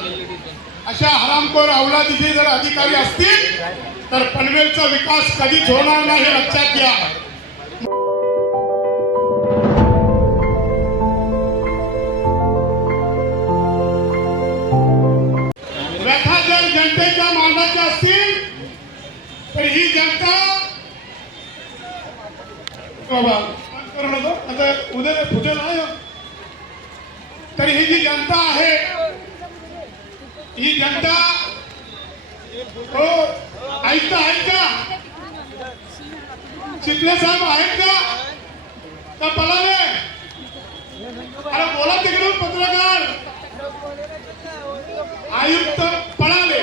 अशा हरामखोर अवलादीचे जर अधिकारी असतील तर पनवेलचा विकास कधीच होणार नाही हे लक्षात घ्या। व्यथा जर जनतेच्या मांडाच्या असतील तर ही जनता आता उद्या फुटे नाही तर ही जी जनता आहे ही जनता हो ऐकता आहेत का? चिखले साहेब आहेत का पळाले? अरे बोला तिकडून पत्रकार आयुक्त पळाले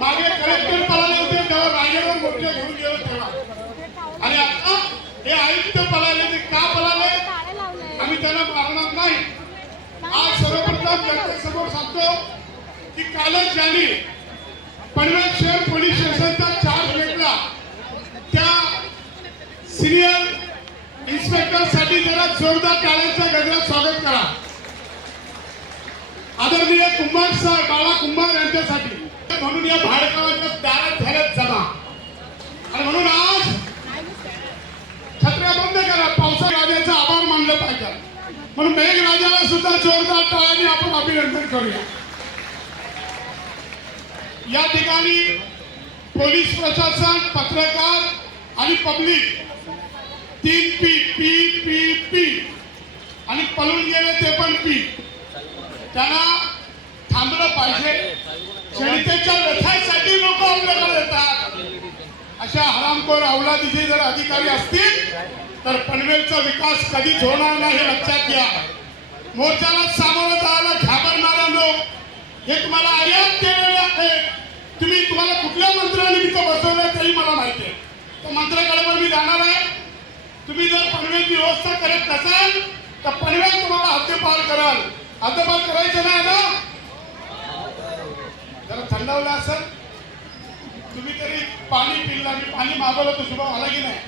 मागे कलेक्टर पळाले होते तेव्हा राजावर मोठे घेऊन गेलो तेव्हा आणि आता हे आयुक्त पळाले ते का पळाले आम्ही त्यांना मारणार नाही। आज सर्वप्रथम जनतेसमोर सांगतो की कालच ज्यांनी पनवेल शहर पोलीस स्टेशनचा चार्ज घेतला त्या सिनियर इन्स्पेक्टर साठी जरा जोरदार टाळ्यांच्या गजरात स्वागत करा। आदरणीय कुंभार सर बाळा कुंभार यांच्यासाठी म्हणून या भाडकावाच्या दारात झाल्यात जमा आणि म्हणून आज छत्र्या बंद करा। पावसाळ्याचा आभार मानलं पाहिजे म्हणून मेघराजाला सुद्धा जोरदार टाळ्यांनी आपण अभिनंदन करूया। या ठिकाणी पोलीस प्रशासन पत्रकार आणि public 3 P P P P आणि पळून गेले ते पण पी त्यांना थांबलं पाहिजे। जनतेच्या व्यथासाठी लोक आपल्याकडे येतात। अशा हरामखोर अवलादीचे जर अधिकारी असतील तर पनवेलचा विकास कधीच होणार नाही हे लक्षात घ्या। मोर्चाला सामोरं जायला घाबरणारा लोक हे तुम्हाला आयात केलेले आहेत। तुम्हाला कुठल्या मंत्र्यानिमित्त बसवलं तरी मला माहिती आहे त्या मंत्र्याकडे मी जाणार आहे। तुम्ही जर पनवेलची व्यवस्था करत नसाल तर पनवेल तुम्हाला हद्दपार कराल। हद्दपार करायचं नाही ना जरा थंडावलं असेल तुम्ही तरी पाणी पिलं मी पाणी मागवलं तर शुभ आला की नाही